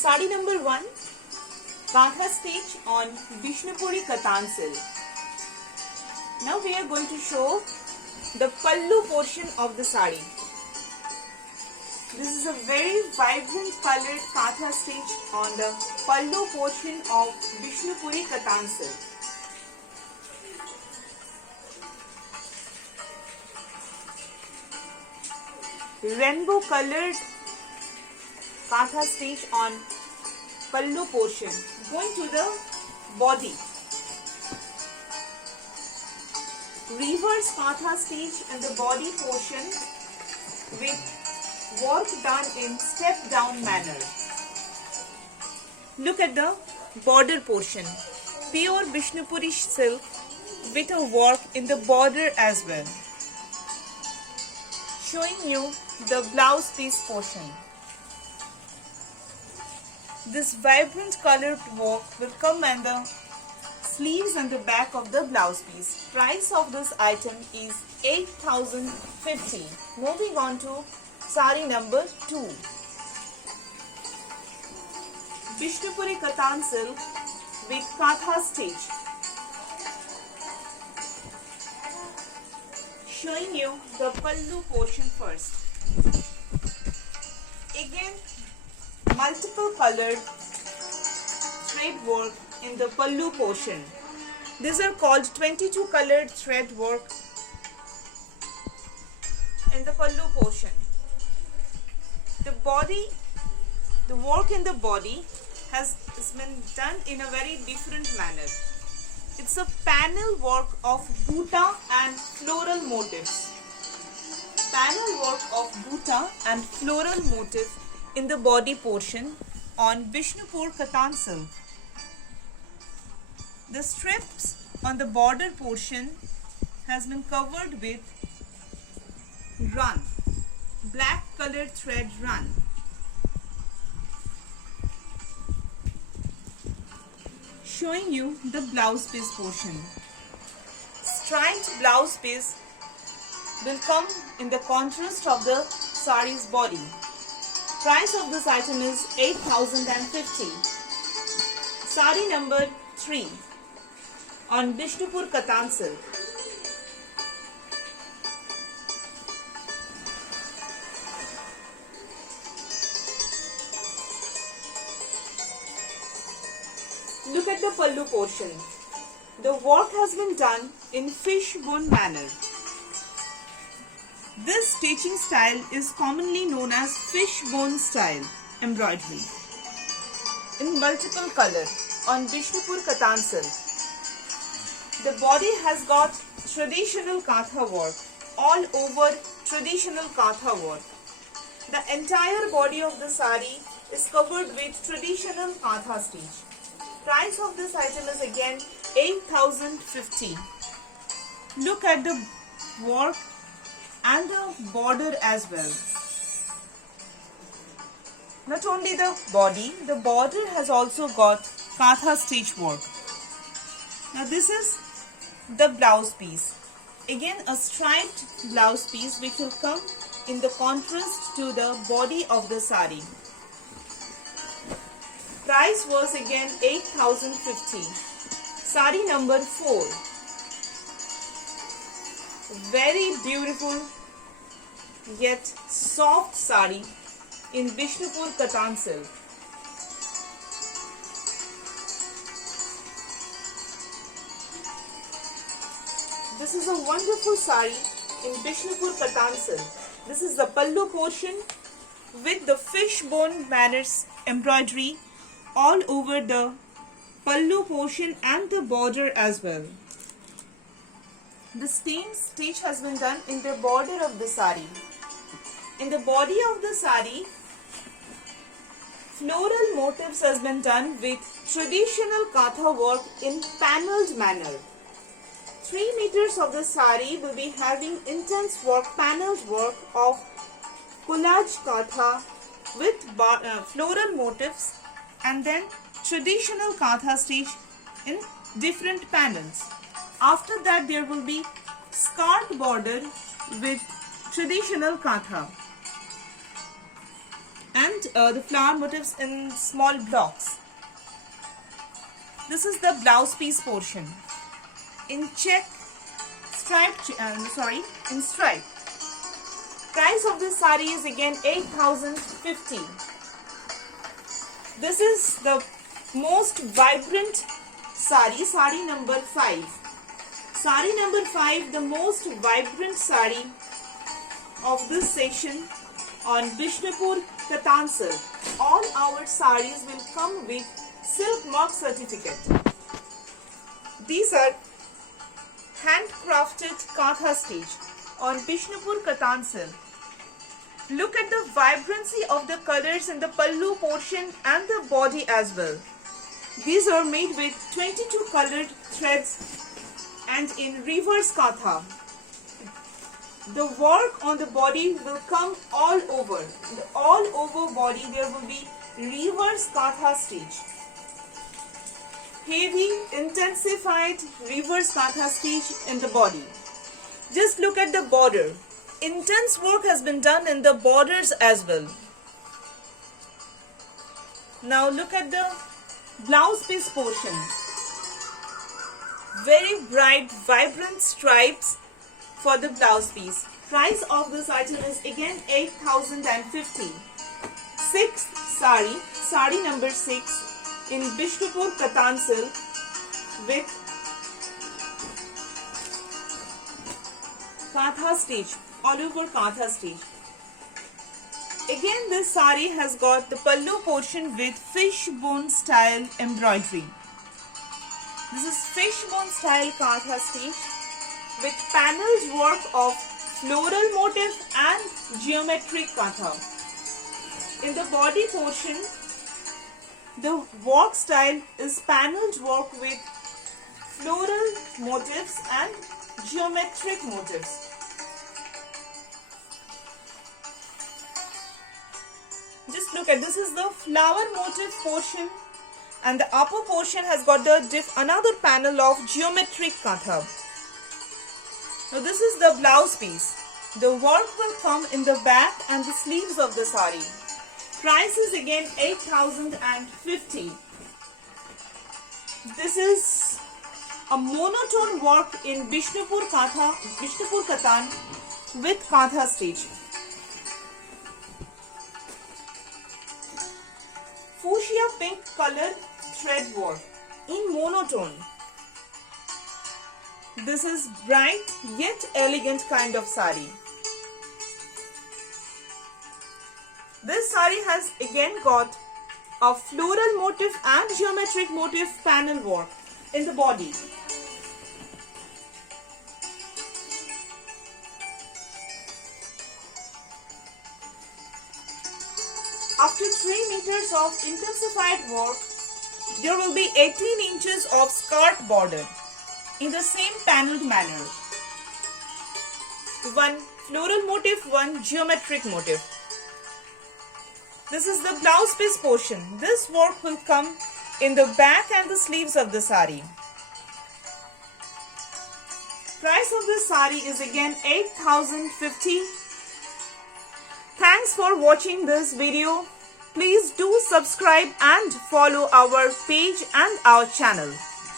Sari number 1, Kantha stitch on Bishnupuri Katan silk. Now we are going to show the pallu portion of the sari. This is a very vibrant colored Kantha stitch on the pallu portion of Bishnupuri Katan silk. Rainbow colored Kantha stitch on pallu portion. Going to the body. Reverse Kantha stitch in the body portion with work done in step down manner. Look at the border portion. Pure Bishnupuri silk with a work in the border as well. Showing you the blouse piece portion. This vibrant colored work will come in the sleeves and the back of the blouse piece. Price of this item is 8,050. Moving on to sari number 2. Bishnupuri Katan silk with Kantha stitch. Showing you the pallu portion first. Again, multiple colored thread work in the pallu portion. These are called 22 colored thread work in the pallu portion. The work in the body has been done in a very different manner. It's a panel work of butta and floral motifs. Panel work of butta and floral motif in the body portion on Bishnupur Katan silk. The strips on the border portion has been covered with run, black colored thread run. Showing you the blouse piece portion. Striped blouse piece will come in the contrast of the sari's body. Price of this item is 8,050. Sari number 3 on Bishnupur Katan silk. Look at the pallu portion. The work has been done in fishbone manner. This stitching style is commonly known as fishbone style embroidery in multiple color on Bishnupur Katan silk. The body has got traditional Kantha work, all over traditional Kantha work. The entire body of the sari is covered with traditional Kantha stitch. Price of this item is again 8,050. Look at the work and the border as well. Not only the border has also got Kantha stitch work. Now this is the blouse piece. Again a striped blouse piece which will come in the contrast to the body of the sari. Price was again 8,050. Sari number 4. Very beautiful yet soft sari in Bishnupur Katan silk. This is a wonderful sari in Bishnupur Katan silk. This is the pallu portion with the fishbone manners embroidery all over the pallu portion and the border as well. The same stitch has been done in the border of the sari. In the body of the sari, floral motifs has been done with traditional Kantha work in panelled manner. 3 meters of the sari will be having intense work, panelled work of collage Kantha with floral motifs and then traditional Kantha stitch in different panels. After that there will be scarf border with traditional Kantha. and the flower motifs in small blocks. This is the blouse piece portion in check striped in stripe. Price of this sari is again 8,050. This is the most vibrant sari, sari number 5. Sari number 5, the most vibrant sari of this session on Bishnupur Katan silk. All our saris will come with silk mark certificate. These are handcrafted Katha stitch on Bishnupur Katan silk. Look at the vibrancy of the colors in the pallu portion and the body as well. These are made with 22 colored threads and in reverse Katha. The work on the body will come all over. The all over body there will be reverse Katha stitch. Heavy, intensified reverse Katha stitch in the body. Just look at the border. Intense work has been done in the borders as well. Now look at the blouse piece portion. Very bright, vibrant stripes for the blouse piece. Price of this item is again 8,050. Sixth sari, sari number 6 in Bishnupur Katan silk with Katha stitch, all over Katha stitch. Again this sari has got the pallu portion with fishbone style embroidery. This is fishbone style Katha stitch with panelled work of floral motif and geometric Katha. In the body portion, the work style is panelled work with floral motifs and geometric motifs. Just look at this is the flower motif portion, and the upper portion has got the another panel of geometric Katha. Now this is the blouse piece. The work will come in the back and the sleeves of the sari. Price is again 8,050. This is a monotone work in Bishnupur Katan with Katha stitch. Fuchsia pink color thread work in monotone. This is bright yet elegant kind of sari. This sari has again got a floral motif and geometric motif panel work in the body. After 3 meters of intensified work, there will be 18 inches of skirt border in the same panelled manner. One floral motif, one geometric motif. This is the blouse piece portion. This work will come in the back and the sleeves of the sari. Price of this sari is again 8,050. Thanks for watching this video. Please do subscribe and follow our page and our channel.